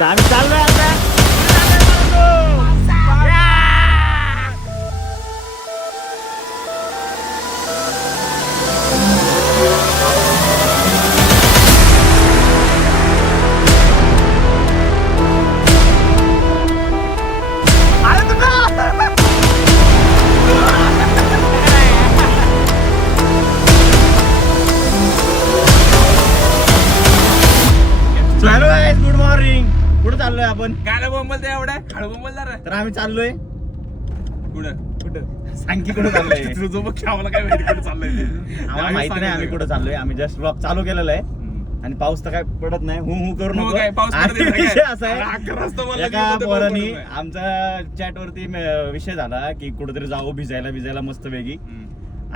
तर आम्ही चाललोय आता. Good morning. कुठं चाललोय आपण? काय बोंबल त्या एवढ्या हळू बोंबल जरा. तर आम्ही चाललोय कुठं सांग की कुठं चाललोय. तुझं बघ आम्हाला काय माहिती कुठं चाललंय ते. आम्हाला माहिती नाही आम्ही कुठं चाललोय. आम्ही जस्ट ब्लॉग चालू केलेला आहे आणि पाऊस तर काय पडत नाही. हू करू हो नको. काय, पाऊस पडत आणि नाही विषय काय? असा अरे, आहे, अख्खा रस्ता मला एका दिवस होते, पोरांनी पाऊस पडत नाही. आमचा चॅट वरती विषय झाला की कुठेतरी जाऊ भिजायला मस्त वेगळी.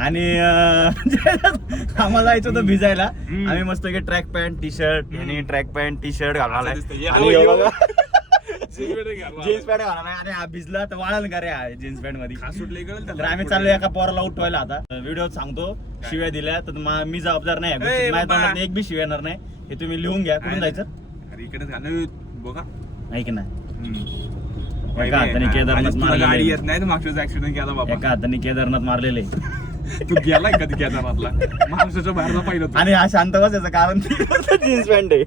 आणि आम्हाला जायचं होतं भिजायला. आम्ही मस्त ट्रॅक पॅन्ट टी शर्ट आणि ट्रॅक पॅन्ट टी शर्ट घालणार असं दिसतंय. आणि हे बघा जीन्स जीन्स पॅन्ट घालणार आणि हा भिजला तर वाळण का रे जीन्स पॅन्ट मध्ये. खास सुटले कळलं तर त्याला. आम्ही चाललो एका पोराला उठवायला. आता व्हिडिओ सांगतो शिव्या दिल्या तर मी जबाबदार नाही. ए, माझ्या बाबा. तोंडात एक बी शिव्या येणार नाही. हे तुम्ही लिहून घ्या. कुठून जायचं अरे इकडे झालं बघा. नाही की नाही. एका हाताने केदारनाथ गाडी मारलेले. येत नाही तर मागच्या ऍक्सिडेंट केला बाबा. एका हाताने केदारनाथ मारलेले तू गेलाय कधी केदारनाथला? महाराष्ट्राच्या बाहेरला पाहिलं होतं. आणि हा शांत बसायचं कारण जीन्स पॅन्ट आहे.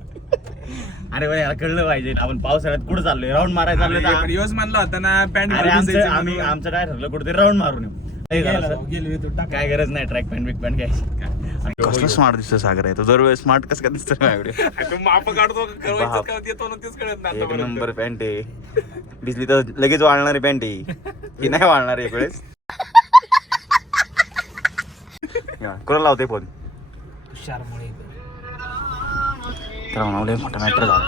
अरे बरं याला कळलं पाहिजे आपण पावसाळ्यात कुठं चाललोय राऊंड मारायला अरे, चाललोय. पण योच म्हणला होता ना पॅन्ट अरे आमचं काय ठरलं कुठेतरी राऊंड मारून येऊ. काय गरज नाही ट्रॅक पॅन्ट बिक पॅन्ट घ्यायची. कसं स्मार्ट दिसतो सागर आहे तो. दरवेळेस स्मार्ट कसं काय दिसतो माझ्याकडे. तू माप काढतो का येतो ना तेच कळत नाही एक आतापर्यंत. नंबर पॅन्ट आहे. भिजली तर लगेच वाळणारी पॅन्ट आहे ही. नाही वाळणार एक वेळेस. कोणाला लावते फोन तर म्हणाले मोठा मॅटर झाला.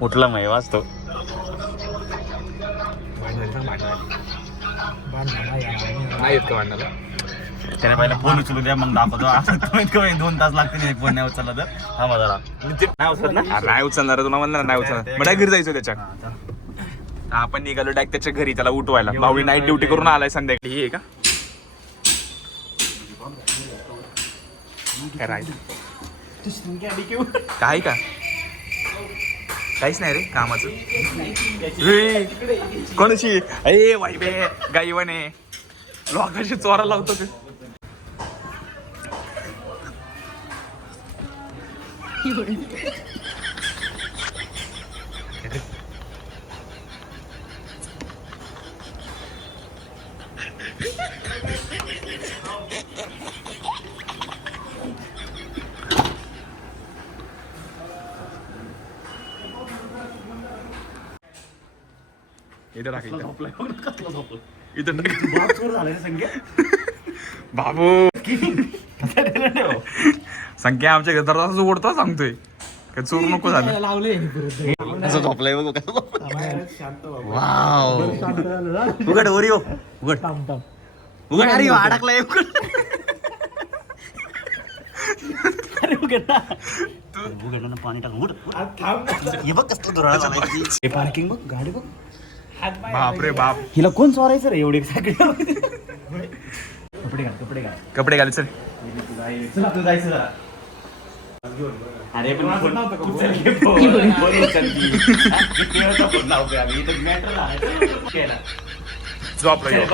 उठला मग वाचतो. नाही येत का भांडायला? त्याने पहिला फोन उचलू द्या मग दाखवतो. असं कमीत कमी 2 तास लागते फोन नाही उचलला तर. हा माझा नाही उचलत ना. अरे नाही उचलणार तुला म्हणलं नाही उचलणार. मग घरी जायचं त्याच्या. आपण निघालो डायरेक्ट त्याच्या घरी त्याला उठवायला. भाऊ नाईट ड्युटी करून आलाय संध्याकाळी. ही आहे का काय राहिलं? काय का काहीच नाही रे कामाचं. कोणाशी ए वाई बे गाईवाने लोकांशी चोरा लावतो ते. इथं टाक इथं बाबू संख्या आमच्या घरात ओढतो सांगतोय का चोर नको झालं. असं झोपलाय बघ. वाव उघड ओरी हो उघड उघड. अरे अडकलाय उघड. अरे उघड ना. उघड ना पाणी टाक उघड. हे बघ कसं धुराळा झालाय. हे पार्किंग बघ गाडी बघ. बापरे बाप. हिला कोण चोरायचं रे एवढे सगळे. कपडे घाल कपडे घाल कपडे घाल चल. चला तू जायचं जरा. अरे पण झोप रे.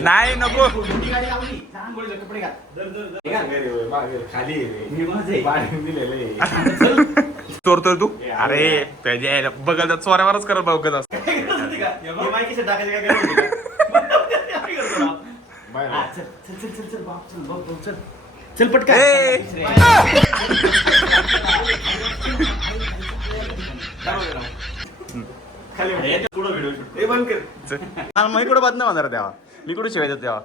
नाही नको. चोरतोय तू. अरे बघल तर चोऱ्यावरच करत बघत असत. चल पटका. मी कुठं बदनाम होणार तेव्हा. मी कुठे शिवायचं तेव्हा.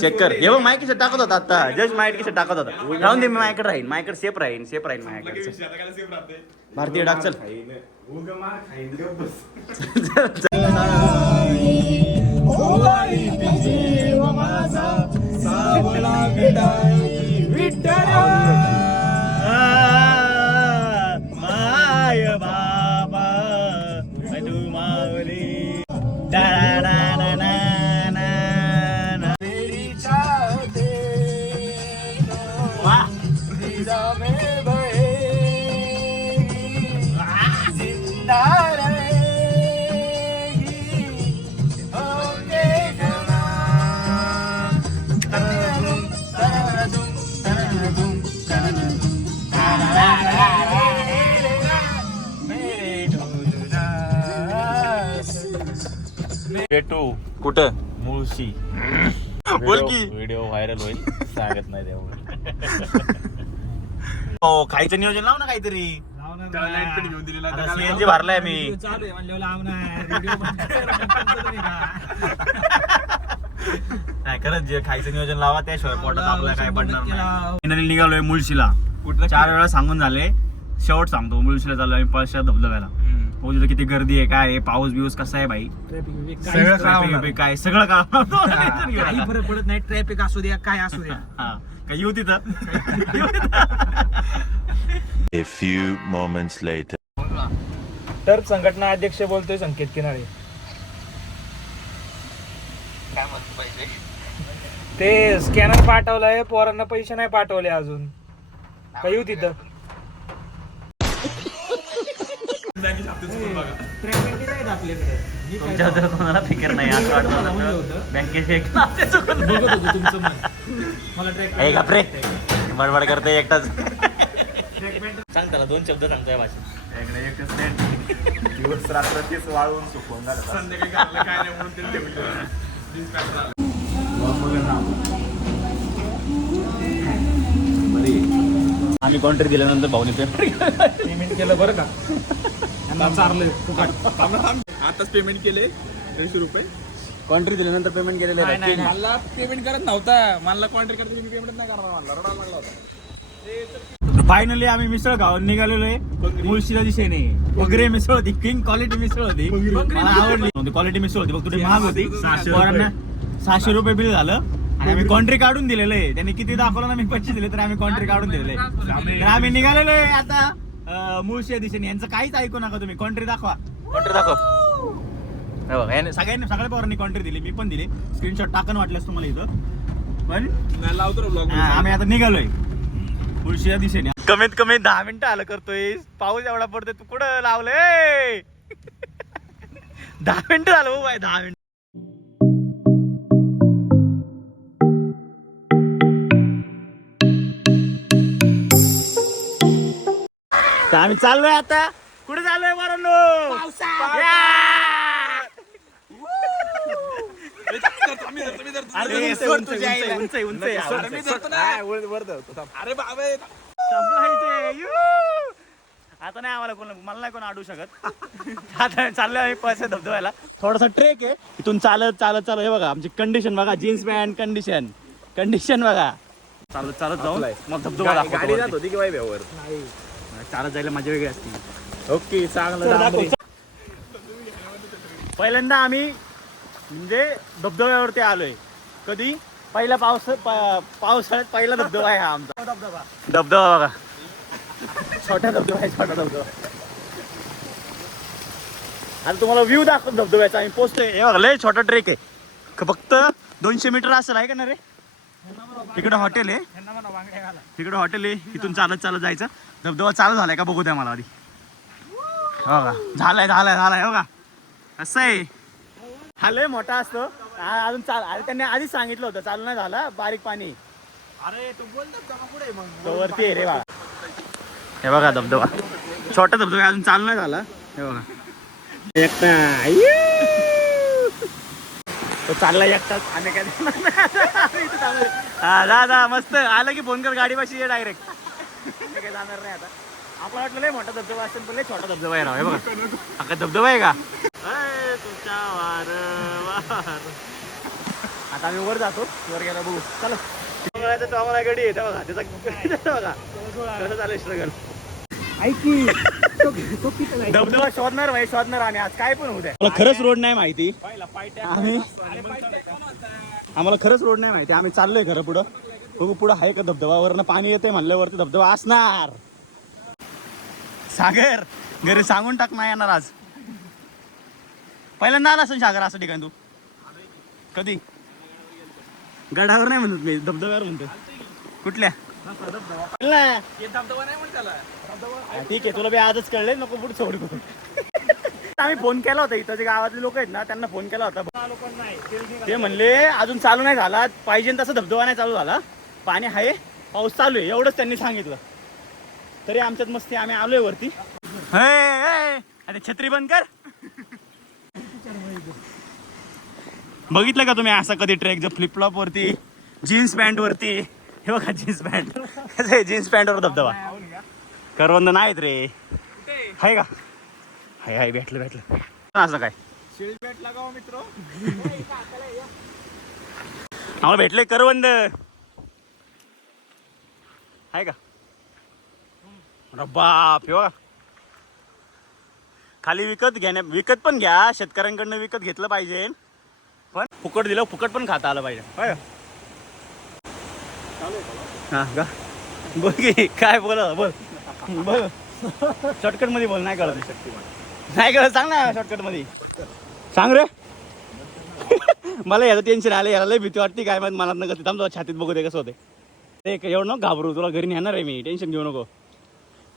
चेक कर. हे बघ मायकी टाकत होता आता. जस्ट मायकी टाकत होता. राहून दे मी माझ्याकडे राहीन. माझ्याकडे सेफ राहीन माझ्याकडे. भारतीय डाक चल. माय बाबा तू सावली डा डा डा ना ना ना मेरी चाहते वाह जिंदा में बहेगी जिंदा रहेगी ओके जना तरादुम तरादुम तरादुम भेटू कुठं मुळशी बोल की. व्हिडिओ व्हायरल होईल सांगत नाही त्यामुळे हो खायचं नियोजन लाव ना काहीतरी त्याला लाईट पण घेऊन दिलेला आता CNG भरलाय मी चालू आहे म्हणल्यावर लावणार व्हिडिओ नाही खरंच जे खायचं नियोजन लावा त्याशिवाय पोटात आपल्याला काय पडणार केला. नाही Finally निघालोय मुळशीला कुठलं 4 वेळा सांगून झाले शेवट सांगतो मुळशीला चाललोय आम्ही पळशा धबधब्याला हो तिथं किती गर्दी आहे काय आहे पाऊस बिऊस कसा आहे भाई सगळं Traffic बिफिक काय सगळं काम काही फरक पडत नाही ट्रॅफिक असू द्या काय असू द्या हा काय येऊ तिथं A few moments later. तर संघटना अध्यक्ष बोलतोय संकेत किनारे ते स्कॅनर पाठवलंय पोरांना पैसे नाही पाठवले अजून काय येऊ तिथं तुमच्याबद्दल कोणाला फिकर नाही असं वाटतं बँकेचे बघत होतो तुमचं मन मला ट्रॅक घाबरे बडबड करते एकटाच सांग त्याला 2 शब्द सांगतोय भाषेत एकच दिवस रात्र तेच वाळून सुकवून संध्याकाळी घातलं काय नाही म्हणून ते ठेवलं. जीन्स पॅन्ट घातलं. आम्ही कॉन्ट्री दिल्यानंतर भाऊनी पेमेंट केलं बरं का यांना चारलंय फुकट. आताच पेमेंट केले 150 रुपये. कॉन्ट्री दिल्यानंतर पेमेंट केलेलं आहे नाही, नाही. मला पेमेंट करत नव्हता मला कॉन्ट्रॅक्ट करता मी पेमेंट नाही करणार मला रडा लागला होता. फायनली आम्ही मिसळ खाऊन निघालेलो आहे मुळशीला दिशेने वगैरे मिसळ होती किंग क्वालिटी मिसळ होती मला आवडली क्वालिटी मिसळ होती बघ थोडी महाग होती पोरांना 600 रुपये बिल झालं आणि आम्ही कॉन्ट्री काढून दिलेलं आहे त्यांनी किती दाखवलं ना मी 25 दिले तर आम्ही कॉन्ट्री काढून दिलेलं आहे तर आम्ही निघालेलो आहे आता मुळशी दिशेने यांचं काहीच ऐकू नका तुम्ही कॉन्ट्री दाखवा कॉन्ट्री दाखव सगळ्यांनी सगळ्या पोरांनी कॉन्ट्री दिली मी पण दिली स्क्रीनशॉट टाकून वाटल्यास तुम्हाला इथं पण नाही लावतो ब्लॉग आम्ही आता निघालोय मुळशीच्या दिशेने कमीत कमी 10 मिनिटं आलं करतोय पाऊस एवढा पडतोय तू कुठं लावलंय 10 मिनिटं झालं हो बाय 10 मिनिटं तर आम्ही चाललोय आता कुठे चाललोय वरांनो अरे बाबा आता नाही आम्हाला कोण मला नाही कोण अडू शकत आता चाललोय आम्ही पैसे धबधब्याला थोडासा ट्रेक आहे इथून चालत चालत चालत हे बघा आमची कंडिशन बघा जीन्स पॅन्ट कंडिशन बघा चालत चालत जाऊन मग धबधबा गाडी जात होती की बाई व्यवहार चालत जायला मजा वेगळी असते ओके चांगलं पहिल्यांदा आम्ही म्हणजे धबधब्यावरती आलोय कधी पहिला पावसाळ्यात पहिला धबधबा आहे हा आमचा धबधबा बघा छोटा धबधबा आहे छोटा धबधबा आता तुम्हाला व्ह्यू दाखवतो धबधब्याचा आम्ही पोहोचतोय हे बघा लय छोटा ट्रेक आहे फक्त 200 मीटर असेल आहे का ना रे तिकडे हॉटेल आहे तिकडे हॉटेल आहे इथून चालत चालत जायचं धबधबा चालू झालाय का बघू द्या मला आधी हो का झालाय हो का असं आहे हा लय मोठा असतो अजून अरे त्यांनी आधीच सांगितलं होतं चालू नाही झाला बारीक पाणी अरे तू बोलतात का पुढे मग तो वरती आहे रे बाळा हे बघा धबधबा छोटा धबधबा अजून चालू नाही झाला हे बघा एकटा तो चालला एकटाच आम्ही काय हा जा मस्त आलं की फोन कर गाडी पाशी ये डायरेक्ट काय जाणार नाही आता आपला वाटलं लय मोठा धबधबा असेल पण लय छोटा धबधबा आहे राव हे बघा अगं धबधबा आहे का तुमच्या वार आता आम्ही वर जातो वर गेला बघू चला तो आम्हाला गाडी येते बघा त्याचा बघा कसं चालू स्ट्रगल धबधबा शोधणार भाई शोधणार आम्ही आज काय पण होऊ द्या मला खरंच रोड नाही माहिती आम्हाला खरंच रोड नाही माहिती आम्ही चाललोय खरं पुढं बघू पुढं आहे का धबधबा वरनं पाणी येते म्हणल्यावरती धबधबा असणार सागर घरी सांगून टाक नाही येणार आज पहिल्यांदा आला असेल सागर असं ठिकाण तू कधी? गडावर नाही म्हणत मी, धबधब्यावर म्हणतो. कुठल्या? ठीक आहे, तुला बी आजच कळले, नको पुढे सोड. आम्ही फोन केला होता, इथं जे गावातले लोक आहेत ना त्यांना फोन केला होता. ते म्हणले अजून चालू नाही झाला, पाहिजे तसं धबधबा नाही चालू झाला, पाणी आहे, पाऊस चालू आहे, एवढंच त्यांनी सांगितलं. तरी आमच्यात मस्ती, आम्ही आलोय वरती. अरे छत्री बंद कर. बघितलं का तुम्ही असं कधी ट्रेक, जर फ्लिपफ्लॉप वरती, जीन्स पॅन्ट वरती, हे बघा जीन्स पॅन्ट, जीन्स पॅन्टवर धबधबा. करवंद नाहीत रे, आहे का? हाय भेटलं असं काय मित्र आम्हाला भेटले करवंद, आहे का? बाप हे बघा, खाली विकत पण घ्या, शेतकऱ्यांकडनं विकत घेतलं पाहिजे, पण फुकट दिलं, फुकट पण खाता आलं पाहिजे. हा का? बोल की काय बोला, बोल शॉर्टकट मध्ये बोल, नाही कळत, नाही कळत, सांग ना शॉर्टकट मध्ये सांग रे. मला याचं टेन्शन आलं, याला लय भीती वाटते, काय माहिती मनात नका थांबतो, छातीत बघू दे कसं होते ते. एवढं नको घाबरू, तुला घरी नेणार आहे मी, टेन्शन घेऊ नको,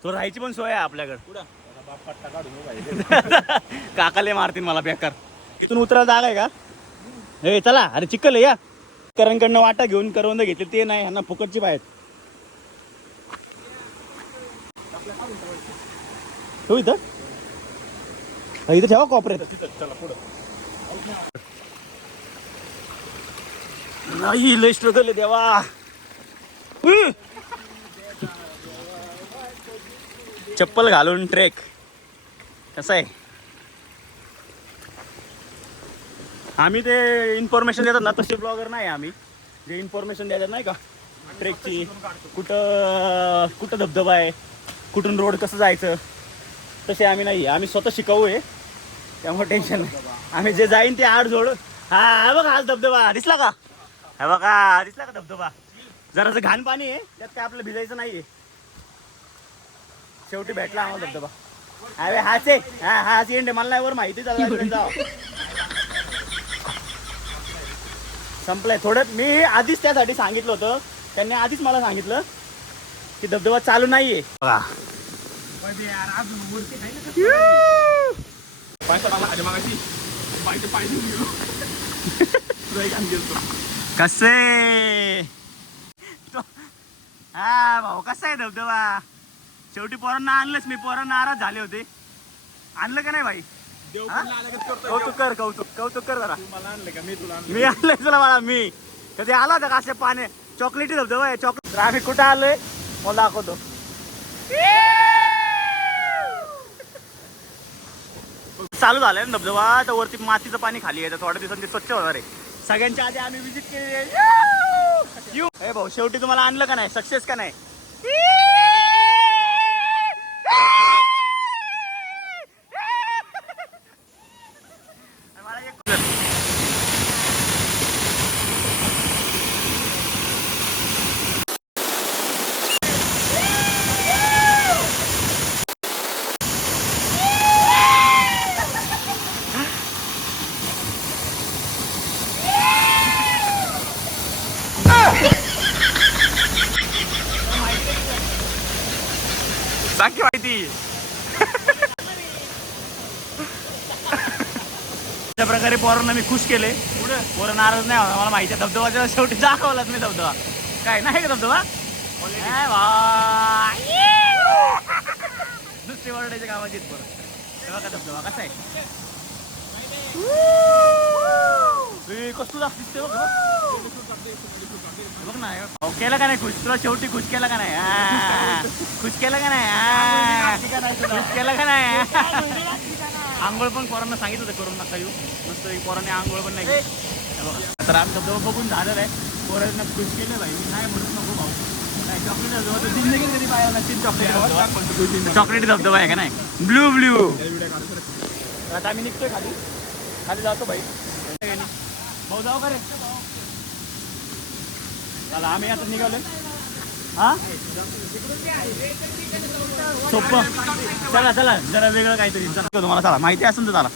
तुला राहायची पण सोय आहे आपल्याकडे. काकाले मारतील मला बेकार. इथून उतरायला जागा आहे का? हे चला, अरे चिखल या, करणकडनं वाटा घेऊन करवंद घेतले ते नाही, ह्यांना फुकटची बाहेर हो. इथं ठेवा कॉपरेट, नाही लय स्ट्रगल आहे देवा. चप्पल घालून ट्रेक कसं आहे. आम्ही ते इन्फॉर्मेशन देतात ना तसे ब्लॉगर नाही आम्ही, जे इन्फॉर्मेशन देतात नाही का ट्रेकची, कुठं धबधबा आहे, कुठून रोड कसं जायचं, तसे आम्ही नाही. आम्ही स्वतः शिकाऊ आहे, त्यामुळे टेन्शन नाही. आम्ही जे जाईन ते आड जोड. हा बघा आज धबधबा दिसला का? हा बघा दिसला का धबधबा? जरासं घाण पाणी आहे, त्यात काय आपलं भिजायचं नाहीये. शेवटी भेटला आम्हाला धबधबा. अरे हाच आहे, हाच एंड आहे, मला नाही वर माहिती जाऊ. संपलंय थोडं. मी आधीच त्यासाठी सांगितलं होतं, त्यांनी आधीच मला सांगितलं की धबधबा चालू नाहीये. बघा कसे हा भाऊ, कसा आहे धबधबा? शेवटी पोरांना आणलंच मी, पोरांना नाराज झाले होते. आणलं का नाही भाई? कौतुक कर, कौतुक कर जरा. मी आणलंय तुला मला, मी कधी आला होता का अशा पाणी चॉकलेटी धबधबा आहे, चॉकलेट. आम्ही कुठं आलोय मला दाखवतो. चालू झालंय ना धबधबा, तर वरती मातीचं पाणी खाली आहे, थोड्या दिवसांनी स्वच्छ होणार आहे. सगळ्यांच्या आधी आम्ही विजिट केली आहे. भाऊ शेवटी तुम्हाला आणलं का नाही, सक्सेस का नाही? सांग की माहिती. अशा प्रकारे पोरांना मी खुश केले, पोरं नाराज नाही होणार. मला माहिती आहे धबधबाच्या शेवटी दाखवलाच मी धबधबा, काय नाही का धबधबा नुसते वरडायच्या गावाची बरं. तेव्हा का धबधबा कसा आहे कसला दिसते बघ ना. केलं का नाही खुश? तुला शेवटी खुश केला का नाही? खुश केलं का नाही? खुश केलं का नाही? आंघोळ पण पोरांना सांगितलं होतं करून नका येऊ, मस्त पोरांनी आंघोळ पण नाही केली. तर आम्ही धबधबा बघून झालेलं आहे, पोरांना खुश केलं भाई. नाही म्हणून नको भाऊ, चॉकलेट धबधबा जिंदगी कधी पाहिला नक्की. चॉकलेट धबधबा आहे का नाही? Blue blue. आता आम्ही निघतोय खाली, खाली जातो भाई. भाऊ जाऊ का रे? चला आम्ही आता निघालोय. हा सोपं, चला चला जरा वेगळं काहीतरी. चला तुम्हाला चला माहिती असेल तर चला.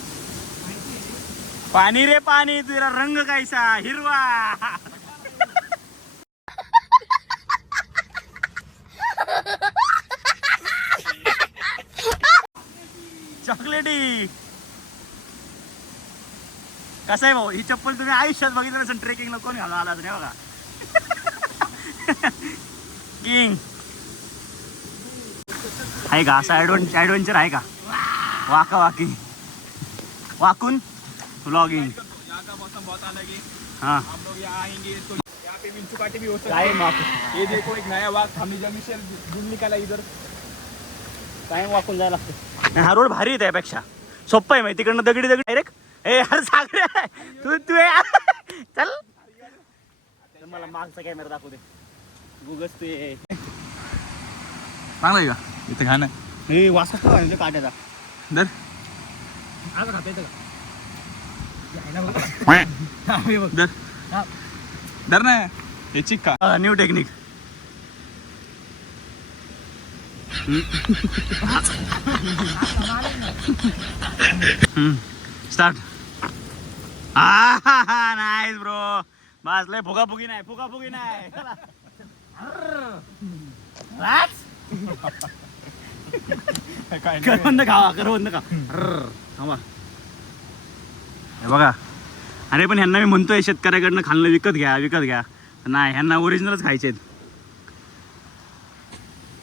पाणी रे पाणी, तुझा रंग कैसा हिरवा. चॉकलेटी. कसं आहे भाऊ, ही चप्पल तुम्ही आयुष्यात बघितलं नसेल. ट्रेकिंगला कोण घालून आला नाही बघा. किंग आहे का असं ऍडव्हेंचर आहे का? वाका वाकी वाकून व्लॉगिंग. हाँ हम लोग यहाँ आएंगे तो यहाँ पे विंचू काटे भी हो सकते टाइम वाकून. हैं. ये देखो एक नया वाघ हमें जंगल से घूम निकाला इधर. टाइम वाकून जायला लागते. हा रोड भारी आहे त्यापेक्षा. सोप्पा आहे माहिती, तिकडनं दगडी डायरेक्ट. ए यार सागरे, तू चल मला मागचा कॅमेरा दाखवू दे. गुगस ते चांगलं आहे का इथं खाणं? हे वासा काट्याचा. दर आज खाता येतं दर दर ना हे चिक्का. New technique. Start. Nice bro. बस लय फुगाफुगी नाही, फुगाफुगी नाही. करवंद खावा, करवंद खा. थांबा. हे बघा. अरे पण ह्यांना मी म्हणतोय शेतकऱ्याकडनं खाल्लं विकत घ्या, विकत घ्या. नाही, ह्यांना ओरिजिनलच खायचे.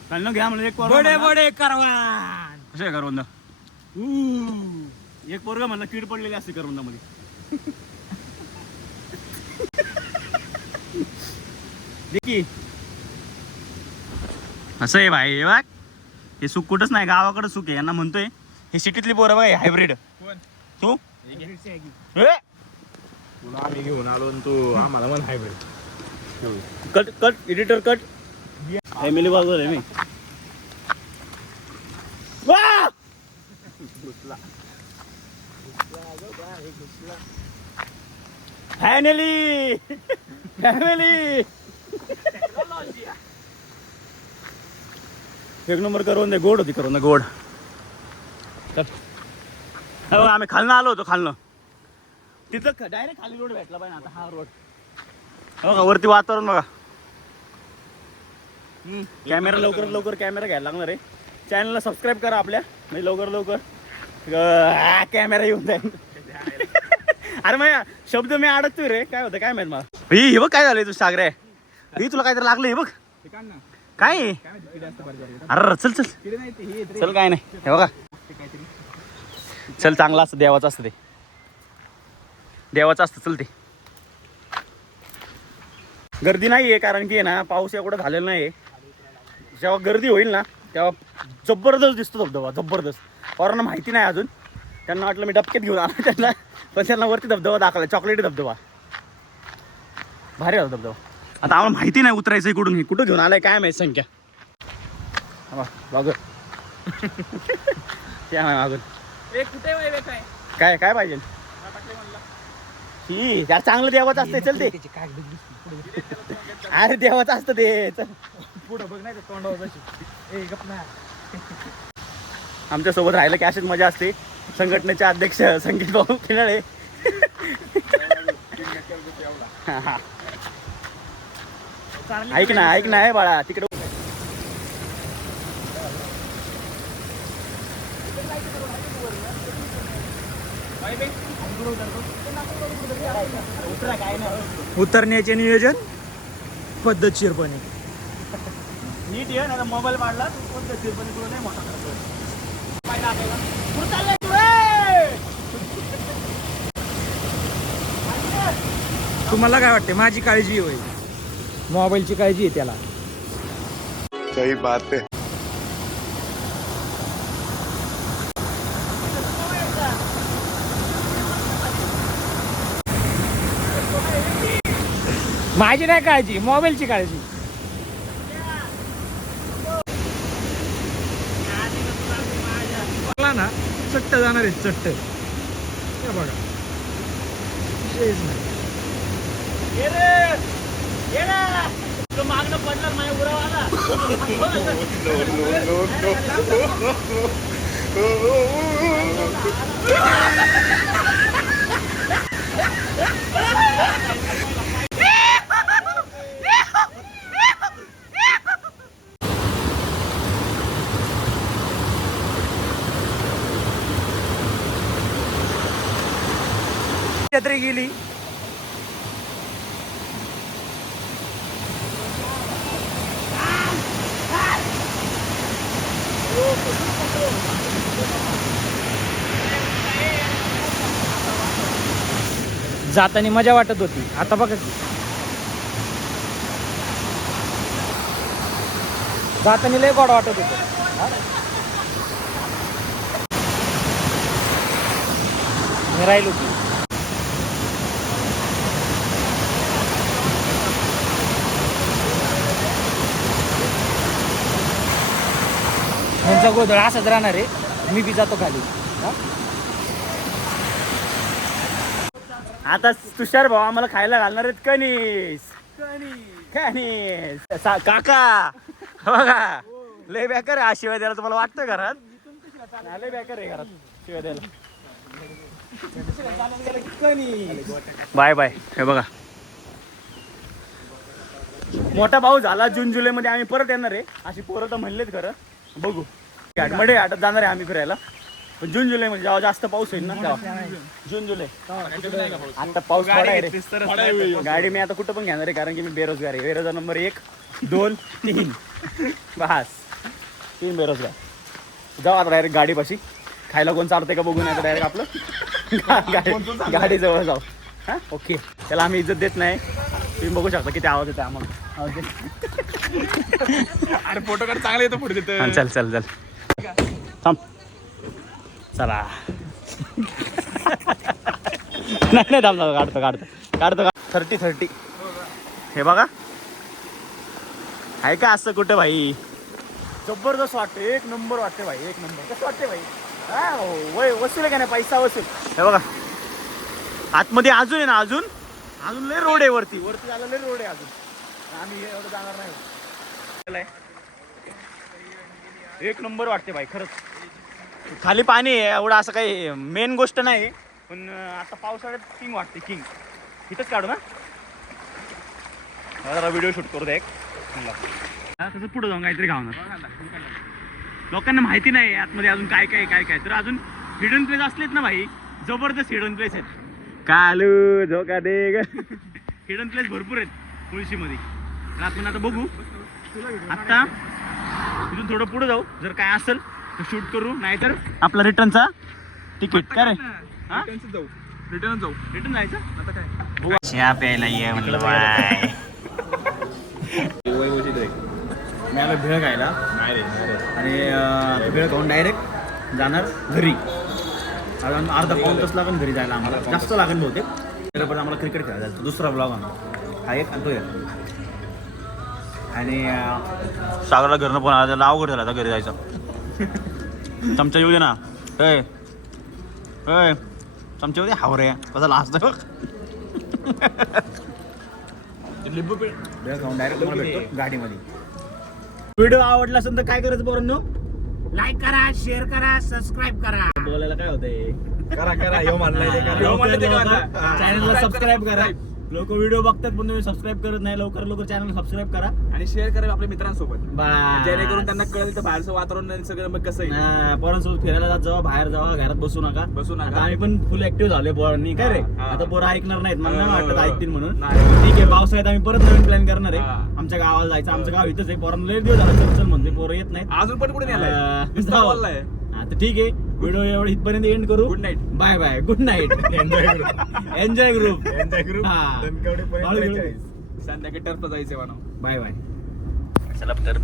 खाल्लं घ्या म्हणजे एक पोरगा बडे म्हणला- बडे करवान. कसे आहे करवंद? एक पोरगा म्हणलं कीड पडलेली असते करवंदामध्ये. देखी असं आहे भाई. हे बघ, हे सुख कुठंच नाही, गावाकडे सुख आहे. यांना म्हणतोय हे सिटीतली पोरं बघ हायब्रिड. कोण? तू ए! तुला आम्ही घेऊन आलो आणि तू आम्हाला म्हण hybrid. Cut cut editor cut. Family बघतो रे मी. वा! Finally family. एक नंबर करून दे. गोड होती करून दे, गोड. चल हे बघा, आम्ही खालनं आलो होतो. खालनं तिथं डायरेक्ट खाली रोड भेटला पाहिजे. आता हा रोड बघा, वरती वातावरण बघा. कॅमेरा लवकर लवकर कॅमेरा घ्यायला लागणार आहे. चॅनलला सबस्क्राईब करा आपल्या, म्हणजे लवकर लवकर कॅमेरा येऊन जाईल. अरे मग शब्द मी अडकतोय रे. काय होतं काय माहित मला. हे बघ काय झालंय तू सागरे. ही तुला काहीतरी लागलं. हे बघ काय आहे? अरे चल चल चल. काय नाही हे बघा. चल चांगलं असतं, देवाचं असतं ते. देवाचं असतं. चल ते गर्दी नाही आहे कारण की आहे ना, पाऊस एवढं झालेला नाही. जेव्हा गर्दी होईल ना तेव्हा जबरदस्त दिसतो धबधबा. जबरदस्त. पोरांना माहिती नाही अजून. त्यांना वाटलं मी डबक्यात घेऊन आलो त्यांना, पण त्यांना वरती धबधबा दाखवला. चॉकलेटी धबधबा भारी होता धबधबा. आता आम्हाला माहिती नाही उतरायचं इकडून. हे कुठं घेऊन आलाय काय माहिती संख्या. बघ त्या मागून काय काय पाहिजे. ही यार चांगलं देवाचं असतं. चल ते. अरे देवाचं असतं ते. चल पुढं बघ नाही तोंडावर. आमच्या सोबत राहिलं की अशीच मजा असते. संघटनेचे अध्यक्ष संगीत भाऊ खिनाळे. ऐक ना ऐक ना. आहे बाळा तिकडे. उतरण्याचे नियोजन पद्धतशीरपणे. नीट ये ना, मोबाईल मारला कोणत्या शिरपणी तुला नाही मोठा करतो. तुम्हाला काय वाटते? माझी काळजी होईल, मोबाईलची काळजी आहे त्याला. सही बात है. माझी नाही काळजी, मोबाईलची काळजी. मला ना चट्ट जाणार आहे. चट्ट हे बघा, विषयच नाही. मागणं पडणार माझ्या उरावाला. छत्री गेली. जाताना मजा वाटत होती, आता बघा की जाताना लय गोड वाटत होतं. मी राहिलो की यांचा गोधळ असाच राहणार आहे. मी बी जातो खाली. हा? आता तुषार भाऊ आम्हाला खायला घालणार आहेत कणीस. काका बघा लय बेकार आहे. शिवाय द्यायला तुम्हाला वाटतं घरात? नाही, लय बेकार आहे घरात शिवाय द्यायला. Bye bye. हे बघा मोठा भाऊ झाला जून जुलै मध्ये आम्ही परत येणार आहे. अशी पोरं तर म्हणलेत खरं. बघू मध्ये आटत जाणार आहे आम्ही फिरायला. पण जून जुलै मध्ये जेव्हा जास्त पाऊस होईल ना तेव्हा. जून जुलै आता पाऊस थोडा आहे रे. गाडी मी आता कुठं पण घेणार आहे कारण की मी बेरोजगार आहे. बेरोजगार नंबर 1 2 3 बस 3 बेरोजगार. जाऊ आता डायरेक्ट गाडीपाशी. खायला कोण चालतंय का बघू, नाही तर डायरेक्ट आपलं गाडी जवळ जाऊ. हा ओके. त्याला आम्ही इज्जत देत नाही. तुम्ही बघू शकता किती आवाज येतो आम्हाला. आवाज येतो. अरे फोटो काढ चांगला येतो पुढे तिथं. चल चल चल थांब. चला नाही थांब काढतो काढतो काढतो. 30 हे बघा आहे का असं कुठं भाई. जबरदस्त वाटतं. एक नंबर वाटते भाई. एक नंबर. कसं वाटते भाई? हा वय वसूल आहे का नाही? पैसा वसूल. हे बघा आतमध्ये अजून आहे ना, अजून लय रोड आहे. वरती झालं लय रोड आहे अजून. आम्ही एवढं जाणार नाही. एक नंबर वाटते भाई खरंच. खाली पाणी आहे एवढं असं काही मेन गोष्ट नाही. पण आता पावसाळ्यात किंग वाटते. किंग इथंच काढू ना. जरा व्हिडिओ शूट करू दे एक. कसं पुढे जाऊन काहीतरी घावणार. लोकांना माहिती नाही आतमध्ये अजून काय तर अजून हिडन प्लेस असलेत ना भाई. जबरदस्त हिडन प्लेस आहेत. कालू झोका दे ग. हिडन प्लेस भरपूर आहेत मुळशीमध्ये. तर आपण आता बघू. आता इथून थोडं पुढे जाऊ. जर काय असेल तर शूट करू, नाहीतर आपला रिटर्नचा तिकीट काय रे. रिटर्न जाऊ. रिटर्न जायचं आता काय. चहा प्यायला ये म्हणलं बाय. मी आलो भेळ खायला आणि भेळ खाऊन डायरेक्ट जाणार घरी. अजून अर्धा पाऊण तास लागेल घरी जायला. आम्हाला जास्त लागेल बहुतेक. त्याच्यापर्यंत आम्हाला क्रिकेट खेळायला जायचं. दुसरा ब्लॉग हा एक आणि तो एक. आणि सागरला घरनं पण आला. त्याला अवघड झाला आता घरी जायचं. चमचा येऊ दे ना. चमचा येऊ दे. हावरे कसा लास्ट लिंबू भेळ खाऊन डायरेक्ट तुम्हाला भेटतो गाडीमध्ये. व्हिडिओ आवडला असेल तर काय करायचं पोरांनो? लाईक करा, शेअर करा, सबस्क्राईब करा. बोलायला काय होतंय. करा ह्यो म्हणलाय ते करा. चॅनलला सबस्क्राईब करा. लोक व्हिडिओ बघतात पण तुम्ही सबस्क्राईब करत नाही. लवकर चॅनल सबस्क्राईब करा आणि शेअर करा आपल्या मित्रांसोबत. बाय. जेणेकरून त्यांना कळेल तर बाहेरचं वातावरण सगळं मग कसं आहे. पोरांसोबत फिरायला जात जावा. बाहेर जावा. घरात बसू नका. आता आम्ही पण फुल ऍक्टिव्ह झालोय पोरांनी. काय रे आता पोरं ऐकणार नाहीत. मला नाही वाटत ऐकतील म्हणून. ठीक आहे पावसाळ्यात आम्ही परत नवीन प्लॅन करणार आहे. आमच्या गावाला जायचं. आमचं गाव इथंच आहे. पोरांना लय दिवस झाला चल म्हणते. पोरं येत नाहीत अजून पण कुठे नेलाय. आता ठीक आहे व्हिडिओ एवढं इथपर्यंत एंड करू. Good night. Bye bye. Good night. Enjoy group. संध्याकाळी टर्फ जायचं म्हणा. बाय बाय. चला तर